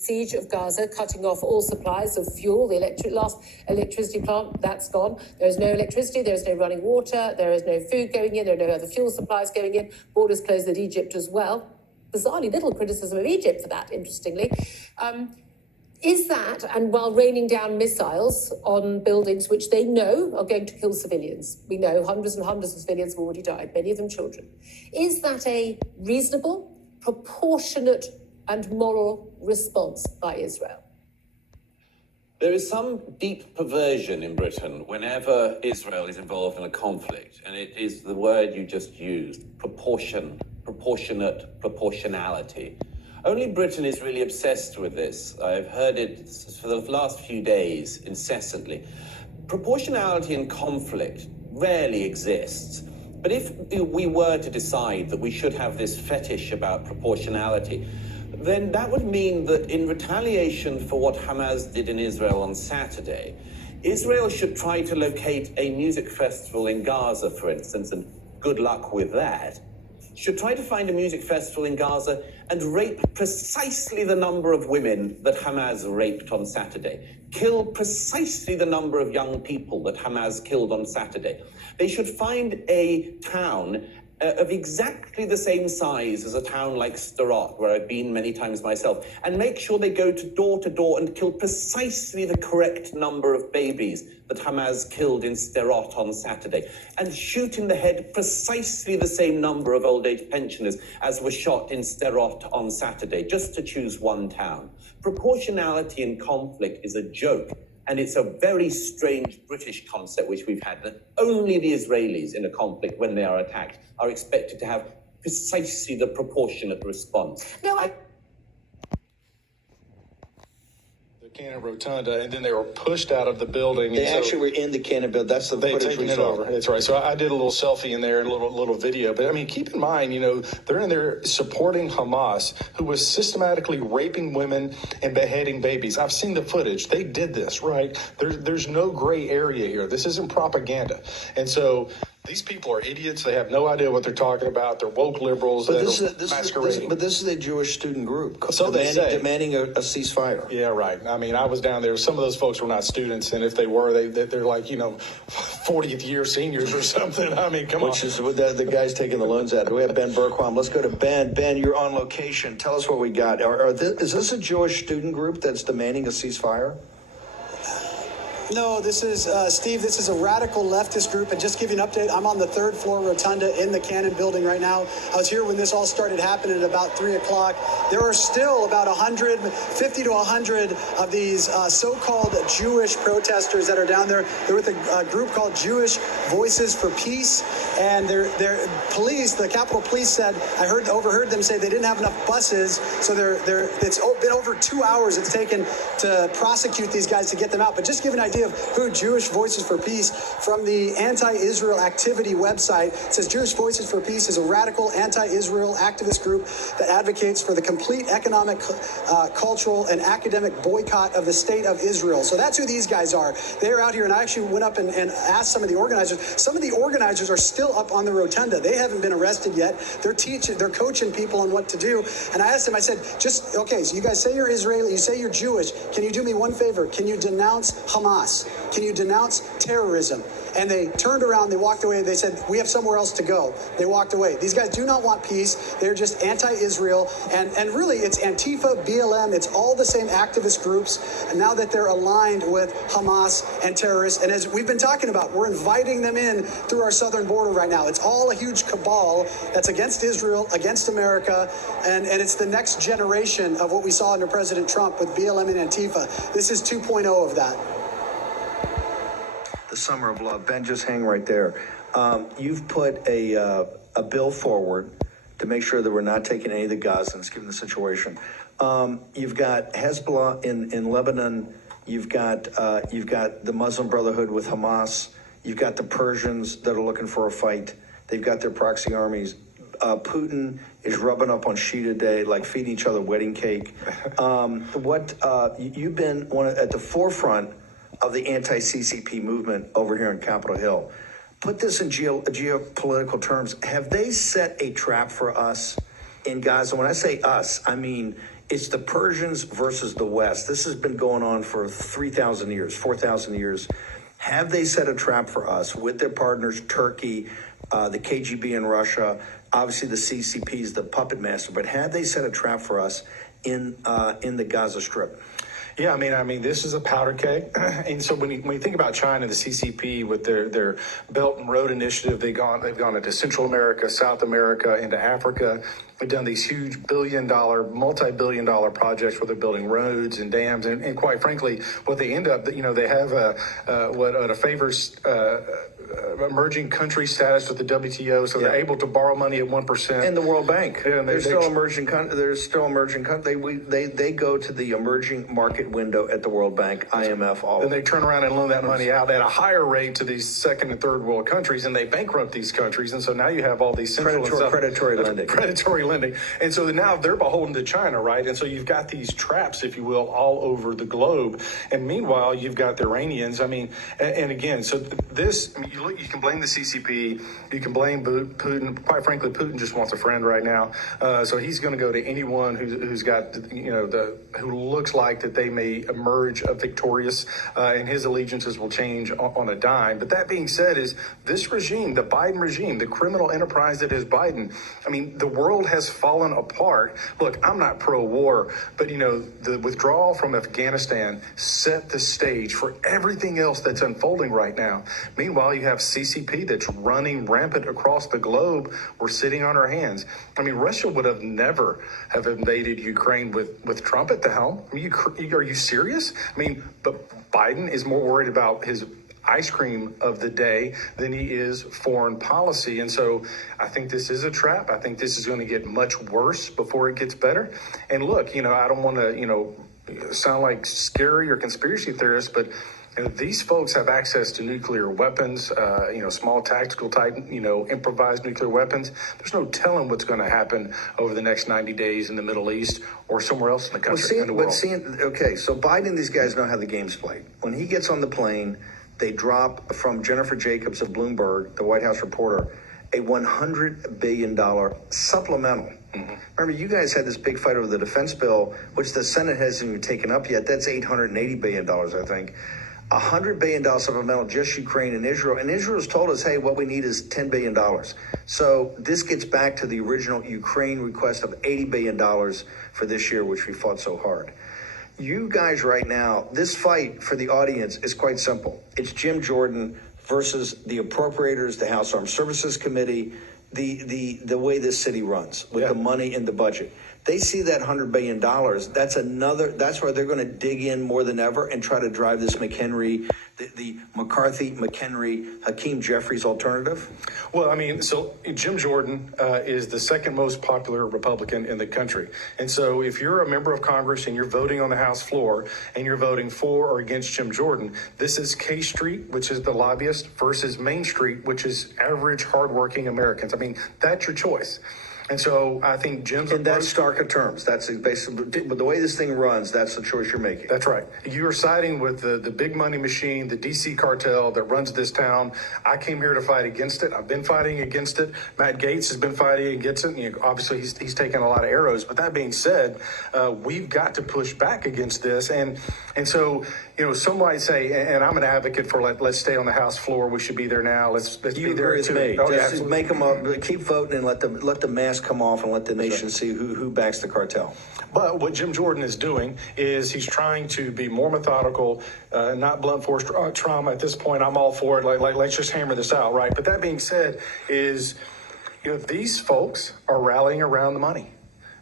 siege of Gaza, cutting off all supplies of fuel. The last electricity plant, that's gone. There's no electricity, there's no running water, there is no food going in, there are no other fuel supplies going in. Borders closed at Egypt as well. Bizarrely little criticism of Egypt for that, interestingly. Is that, and while raining down missiles on buildings which they know are going to kill civilians, we know hundreds and hundreds of civilians have already died, many of them children, is that a reasonable, proportionate and moral response by Israel? There is some deep perversion in Britain whenever Israel is involved in a conflict, and it is the word you just used, proportion, proportionate, proportionality. Only Britain is really obsessed with this. I've heard it for the last few days incessantly. Proportionality in conflict rarely exists. But if we were to decide that we should have this fetish about proportionality, then that would mean that in retaliation for what Hamas did in Israel on Saturday, Israel should try to locate a music festival in Gaza, for instance, and good luck with that, should try to find a music festival in Gaza and rape precisely the number of women that Hamas raped on Saturday, kill precisely the number of young people that Hamas killed on Saturday. They should find a town of exactly the same size as a town like Sderot, where I've been many times myself, and make sure they go to door and kill precisely the correct number of babies that Hamas killed in Sderot on Saturday, and shoot in the head precisely the same number of old age pensioners as were shot in Sderot on Saturday, just to choose one town. Proportionality in conflict is a joke. And it's a very strange British concept which we've had, that only the Israelis in a conflict, when they are attacked, are expected to have precisely the proportionate response. The Cannon Rotunda, and then they were pushed out of the building. They actually were in the Cannon building. That's the footage we saw. Over. That's right. So I did a little selfie in there, a little video. But I mean, keep in mind, they're in there supporting Hamas, who was systematically raping women and beheading babies. I've seen the footage. They did this, right? There's no gray area here. This isn't propaganda. And so these people are idiots. They have no idea what they're talking about. They're woke liberals. But this is a Jewish student group. So demanding a ceasefire. Yeah, right. I mean, I was down there. Some of those folks were not students, and if they were, they're like 40th year seniors or something. I mean, come on. Which is the guy's taking the loans out. We have Ben Berquam. Let's go to Ben. Ben, you're on location. Tell us what we got. Is this a Jewish student group that's demanding a ceasefire? No, this is, Steve, this is a radical leftist group. And just to give you an update, I'm on the third floor rotunda in the Cannon building right now. I was here when this all started happening at about 3 o'clock. There are still about 50 to 100 of these so-called Jewish protesters that are down there. They're with a group called Jewish Voices for Peace. And their police, the Capitol Police said, overheard them say they didn't have enough buses. So it's been over 2 hours it's taken to prosecute these guys to get them out. But just give an idea of who Jewish Voices for Peace, from the anti-Israel activity website, it says Jewish Voices for Peace is a radical anti-Israel activist group that advocates for the complete economic, cultural, and academic boycott of the state of Israel. So that's who these guys are. They're out here, and I actually went up and asked some of the organizers. Some of the organizers are still up on the rotunda. They haven't been arrested yet. They're coaching people on what to do. And I asked them, I said, okay, so you guys say you're Israeli, you say you're Jewish. Can you do me one favor? Can you denounce Hamas? Can you denounce terrorism? And they turned around, they walked away, they said, we have somewhere else to go. They walked away. These guys do not want peace. They're just anti-Israel. And really, it's Antifa, BLM, it's all the same activist groups. And now that they're aligned with Hamas and terrorists, and as we've been talking about, we're inviting them in through our southern border right now. It's all a huge cabal that's against Israel, against America, and it's the next generation of what we saw under President Trump with BLM and Antifa. This is 2.0 of that. The summer of love. Ben, just hang right there. You've put a bill forward to make sure that we're not taking any of the Gazans, given the situation. You've got Hezbollah in Lebanon. You've got the Muslim Brotherhood with Hamas. You've got the Persians that are looking for a fight. They've got their proxy armies. Putin is rubbing up on Xi today, like feeding each other wedding cake. You've been at the forefront of the anti-CCP movement over here on Capitol Hill. Put this in geopolitical terms. Have they set a trap for us in Gaza? When I say us, I mean It's the Persians versus the West. This has been going on for 3,000 years, 4,000 years. Have they set a trap for us with their partners, Turkey, the KGB in Russia, obviously the CCP is the puppet master, but had they set a trap for us in the Gaza Strip? Yeah, I mean, this is a powder keg, and so when you think about China, the CCP with their Belt and Road Initiative, they've gone into Central America, South America, into Africa. They've done these huge multi-billion-dollar projects where they're building roads and dams, and quite frankly, what they end up, they have a favors emerging country status with the WTO, so they're able to borrow money at 1%. And the World Bank. Yeah, They're still emerging countries. They go to the emerging market window at the World Bank, IMF, all. And they turn around and loan that money out at a higher rate to these second and third world countries, and they bankrupt these countries. And so now you have all these predatory lending. And so now they're beholden to China, right? And so you've got these traps, if you will, all over the globe. And meanwhile, you've got the Iranians. And again, so this, you can blame the CCP, you can blame Putin. Quite frankly, Putin just wants a friend right now. So he's going to go to anyone who's got, who looks like that they may emerge victorious, and his allegiances will change on a dime. But that being said, is this regime, the Biden regime, the criminal enterprise that is Biden, the world has fallen apart. Look, I'm not pro-war, but the withdrawal from Afghanistan set the stage for everything else that's unfolding right now. Meanwhile, you have CCP that's running rampant across the globe. We're sitting on our hands. Russia would have never have invaded Ukraine with Trump at the helm. Are you serious? But Biden is more worried about his ice cream of the day than he is foreign policy. And so I think this is a trap. I think this is going to get much worse before it gets better. And look, I don't want to, sound like scary or conspiracy theorists, but these folks have access to nuclear weapons, small tactical type, improvised nuclear weapons. There's no telling what's going to happen over the next 90 days in the Middle East or somewhere else in the country, in the world. Okay, so Biden, these guys know how the game's played. When he gets on the plane, they drop from Jennifer Jacobs of Bloomberg, the White House reporter, a $100 billion supplemental. Mm-hmm. Remember, you guys had this big fight over the defense bill, which the Senate hasn't even taken up yet. That's $880 billion, I think. $100 billion supplemental, just Ukraine and Israel. And Israel's told us, hey, what we need is $10 billion. So this gets back to the original Ukraine request of $80 billion for this year, which we fought so hard. You guys right now, this fight for the audience is quite simple. It's Jim Jordan versus the appropriators, the House Armed Services Committee, the way this city runs with the money in the budget. They see that $100 billion. That's where they're going to dig in more than ever and try to drive this McHenry, the McCarthy, McHenry, Hakeem Jeffries alternative. Well, so Jim Jordan is the second most popular Republican in the country. And so if you're a member of Congress and you're voting on the House floor and you're voting for or against Jim Jordan, this is K Street, which is the lobbyist, versus Main Street, which is average, hardworking Americans. That's your choice. And so I think Jim's... In that stark of terms, that's basically, but the way this thing runs, that's the choice you're making. That's right. You are siding with the big money machine, the DC cartel that runs this town. I came here to fight against it. I've been fighting against it. Matt Gaetz has been fighting against it. Obviously, he's taken a lot of arrows. But that being said, we've got to push back against this. And so, some might say, and I'm an advocate for let's stay on the House floor. We should be there now. Let's be there. You agree with me. Just make them up. Keep voting and let the mask come off and let the nation see who backs the cartel. But what Jim Jordan is doing is he's trying to be more methodical, not blunt force trauma. At this point, I'm all for it. Like let's just hammer this out, right? But that being said, is these folks are rallying around the money.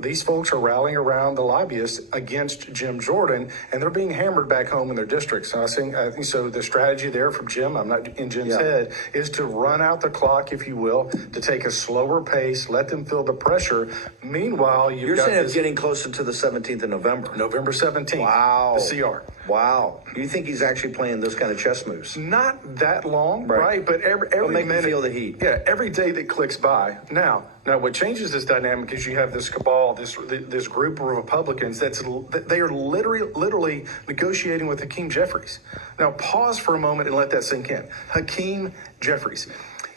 These folks are rallying around the lobbyists against Jim Jordan, and they're being hammered back home in their districts. I think so. The strategy there from Jim, I'm not in Jim's head, is to run out the clock, if you will, to take a slower pace, let them feel the pressure. Meanwhile, you're saying it's getting closer to the 17th of November. November 17th. Wow. The CR. Wow. You think he's actually playing those kind of chess moves? Not that long, right? But every make minute, him feel the heat. Yeah, every day that clicks by. Now, what changes this dynamic is you have this cabal, this group of Republicans they are literally negotiating with Hakeem Jeffries. Now, pause for a moment and let that sink in. Hakeem Jeffries.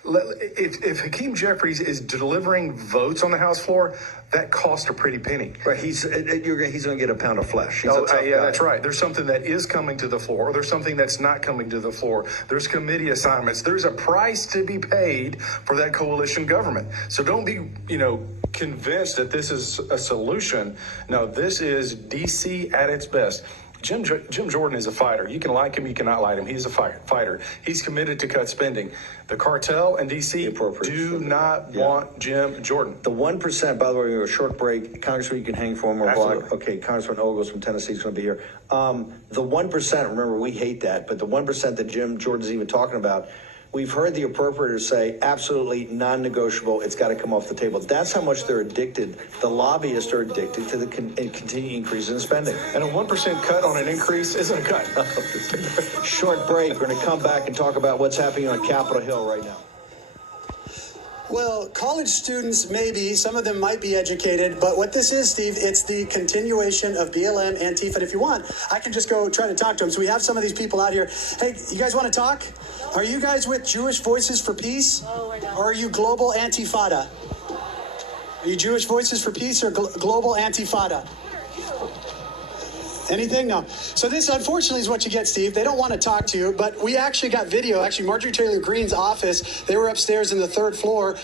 If Hakeem Jeffries is delivering votes on the House floor, that costs a pretty penny. Right, he's going to get a pound of flesh. He's a tough guy. That's right. There's something that is coming to the floor, or there's something that's not coming to the floor. There's committee assignments. There's a price to be paid for that coalition government. So don't be, convinced that this is a solution. No, this is D.C. at its best. Jim Jordan is a fighter. You can like him, you cannot like him. He's a fighter. He's committed to cut spending. The cartel and D.C. do not want Jim Jordan. The 1%, by the way, we have a short break. Congressman, you can hang for one more block. Okay, Congressman Ogles from Tennessee is going to be here. The 1%, remember, we hate that, but the 1% that Jim Jordan's even talking about, we've heard the appropriators say absolutely non-negotiable. It's got to come off the table. That's how much they're addicted. The lobbyists are addicted to the continued increase in spending. And a 1% cut on an increase isn't a cut. Short break. We're going to come back and talk about what's happening on Capitol Hill right now. Well, college students, maybe, some of them might be educated, but what this is, Steve, it's the continuation of BLM, Antifa. And if you want, I can just go try to talk to them. So we have some of these people out here. Hey, you guys want to talk? Are you guys with Jewish Voices for Peace? No, we're not. Or are you Global Antifada? Are you Jewish Voices for Peace or Global Antifada? Anything? No. So this, unfortunately, is what you get, Steve. They don't want to talk to you, but we actually got video. Actually, Marjorie Taylor Greene's office, they were upstairs in the third floor.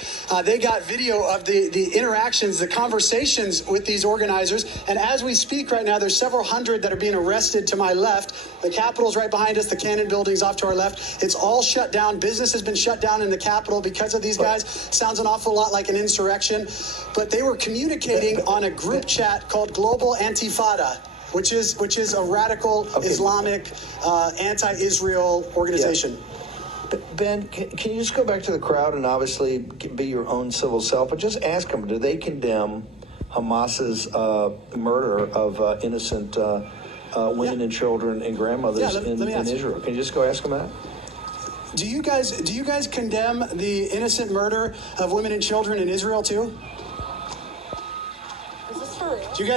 They got video of the interactions, the conversations with these organizers. And as we speak right now, there's several hundred that are being arrested to my left. The Capitol's right behind us. The Cannon Building's off to our left. It's all shut down. Business has been shut down in the Capitol because of these guys. Sounds an awful lot like an insurrection. But they were communicating on a group chat called Global Antifada, which is a radical Islamic anti-Israel organization. Yeah. Ben, can you just go back to the crowd and obviously be your own civil self, but just ask them, do they condemn Hamas's murder of innocent women and children and grandmothers in Israel? Can you just go ask them that? Do you guys condemn the innocent murder of women and children in Israel too? Do you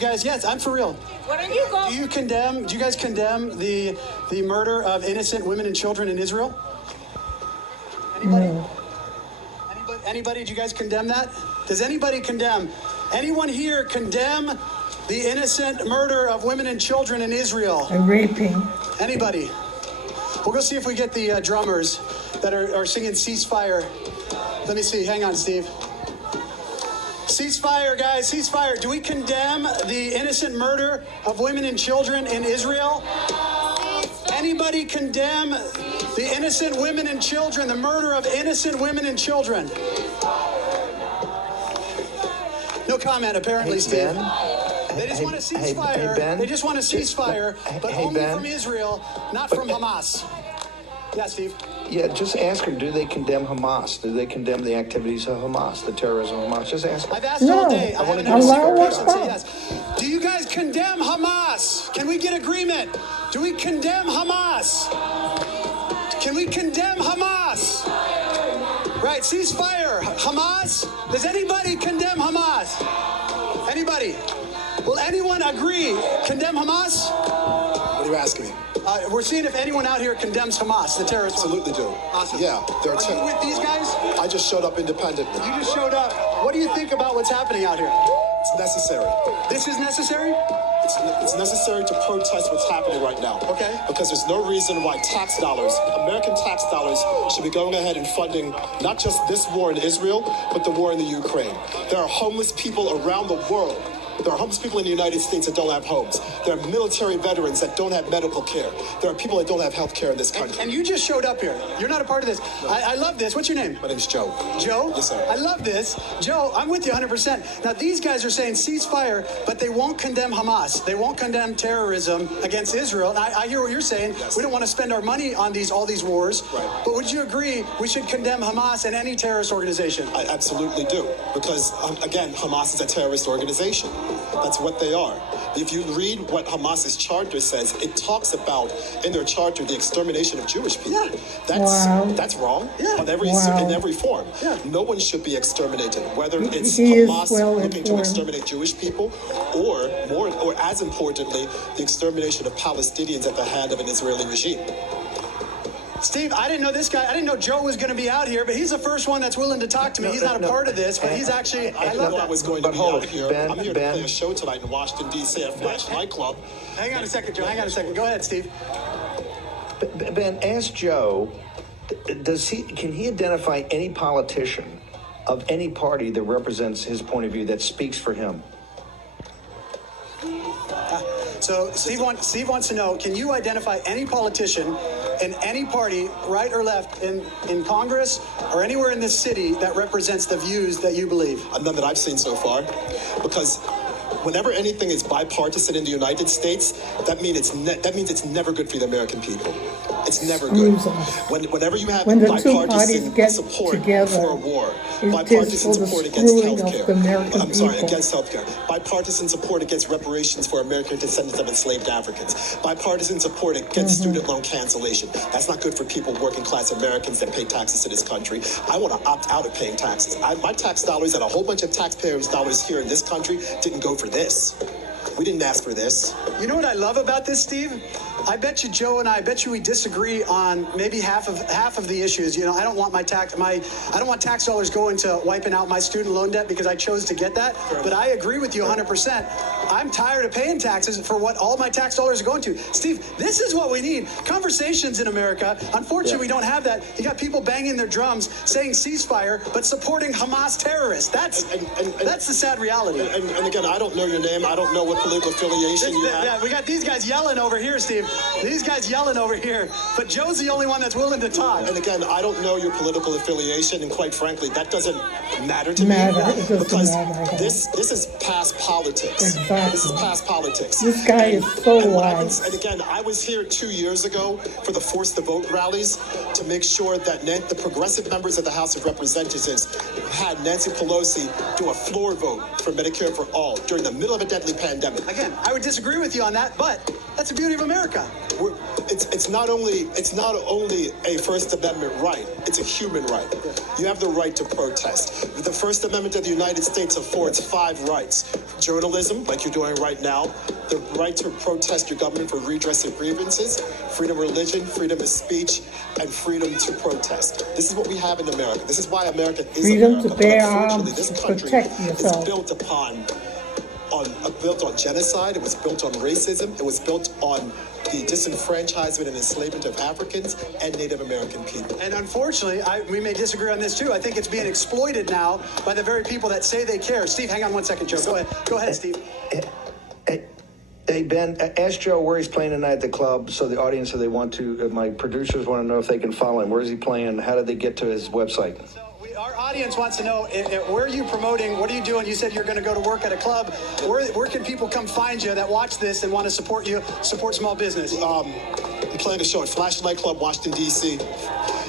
guys, yes, I'm for real. What are you going? Do you guys condemn the murder of innocent women and children in Israel? Anybody? No. Anybody, do you guys condemn that? Does anybody condemn? Anyone here condemn the innocent murder of women and children in Israel? A raping. Anybody? We'll go see if we get the drummers that are singing Ceasefire. Let me see, hang on, Steve. Ceasefire, guys, ceasefire. Do we condemn the innocent murder of women and children in Israel? Anybody condemn the innocent women and children, the murder of innocent women and children? No comment, apparently, Steve. They just want a ceasefire. They just want a ceasefire, but only from Israel, not from Hamas. Yeah, Steve. Yeah, just ask them, do they condemn Hamas? Do they condemn the activities of Hamas, the terrorism of Hamas? Just ask them. I've asked all day. I haven't had a single person say yes. Do you guys condemn Hamas? Can we get agreement? Do we condemn Hamas? Can we condemn Hamas? Right, ceasefire. Hamas? Does anybody condemn Hamas? Anybody? Will anyone agree? Condemn Hamas? What are you asking me? We're seeing if anyone out here condemns Hamas, the terrorist. Absolutely do. Awesome. Yeah, there are Are you with these guys? I just showed up independently. You just showed up. What do you think about what's happening out here? It's necessary. This is necessary? It's necessary to protest what's happening right now. Okay. Because there's no reason why tax dollars, American tax dollars, should be going ahead and funding not just this war in Israel, but the war in the Ukraine. There are homeless people around the world. There are homeless people in the United States that don't have homes. There are military veterans that don't have medical care. There are people that don't have health care in this country. And you just showed up here. You're not a part of this. No. I love this. What's your name? My name's Joe. Joe? Yes, sir. I love this. Joe, I'm with you 100%. Now, these guys are saying ceasefire, but they won't condemn Hamas. They won't condemn terrorism against Israel. And I hear what you're saying. Yes. We don't want to spend our money on all these wars. Right. But would you agree we should condemn Hamas and any terrorist organization? I absolutely do. Because, again, Hamas is a terrorist organization. That's what they are. If you read what Hamas's charter says, it talks about in their charter the extermination of Jewish people. Yeah. That's wrong. Yeah. In every form. Yeah. No one should be exterminated, whether it's Hamas looking to exterminate Jewish people, or as importantly, the extermination of Palestinians at the hand of an Israeli regime. Steve, I didn't know this guy. I didn't know Joe was going to be out here, but he's the first one that's willing to talk to me. He's not a part of this, but he's actually. I love that. I was going to be out here. I'm here to play a show tonight in Washington, D.C. at Flash Nightclub. Hang on a second, Joe. Hang on a second. Go ahead, Steve. Ben, ask Joe, can he identify any politician of any party that represents his point of view that speaks for him? So Steve wants to know, can you identify any politician in any party, right or left, in Congress or anywhere in this city that represents the views that you believe? None that I've seen so far, because whenever anything is bipartisan in the United States, that means it's never good for the American people. It's never good. Whenever you have bipartisan support for a war, bipartisan support against healthcare. Against healthcare. Bipartisan support against reparations for American descendants of enslaved Africans. Bipartisan support against student loan cancellation. That's not good for people, working class Americans that pay taxes to this country. I want to opt out of paying taxes. My tax dollars and a whole bunch of taxpayers' dollars here in this country didn't go for this. We didn't ask for this. You know what I love about this, Steve? I bet you Joe and I bet you we disagree on maybe half of the issues. You know, I don't want I don't want tax dollars going to wiping out my student loan debt because I chose to get that. But I agree with you 100%. I'm tired of paying taxes for what all my tax dollars are going to. Steve, this is what we need. Conversations in America. Unfortunately, we don't have that. You got people banging their drums saying ceasefire, but supporting Hamas terrorists. That's the sad reality. And again, I don't know your name. I don't know what political affiliation you have. Yeah, we got these guys yelling over here, Steve. These guys yelling over here. But Joe's the only one that's willing to talk. And again, I don't know your political affiliation, and quite frankly, that doesn't matter to me. Because this is past politics. Exactly. This is past politics. This guy is so wise. And again, I was here 2 years ago for the Force the Vote rallies to make sure that the progressive members of the House of Representatives had Nancy Pelosi do a floor vote for Medicare for all during the middle of a deadly pandemic. Again, I would disagree with you on that, but that's the beauty of America. It's not only a First Amendment right, it's a human right. You have the right to protest. The First Amendment of the United States affords 5 rights. Journalism, like you're doing right now, the right to protest your government for redress of grievances, freedom of religion, freedom of speech, and freedom to protest. This is what we have in America. This is why America is freedom America. To bear Unfortunately, arms, this to country protect yourself. is built on genocide. It was built on racism. It was built on the disenfranchisement and enslavement of Africans and Native American people. And unfortunately, we may disagree on this too. I think it's being exploited now by the very people that say they care. Steve, hang on one second, Joe. Go ahead, Steve. Hey, Ben, ask Joe where he's playing tonight at the club so the audience, if they want to, my producers want to know if they can follow him. Where is he playing? How did they get to his website? Our audience wants to know, where are you promoting? What are you doing? You said you're going to go to work at a club. Where can people come find you that watch this and want to support you, support small business? I'm playing a show at Flash Nightclub, Washington, D.C.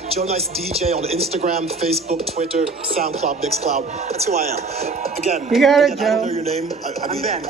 Joe Nice DJ on Instagram, Facebook, Twitter, SoundCloud, Mixcloud. That's who I am. Again, you got it, I Joe. don't know your name. I'm Ben.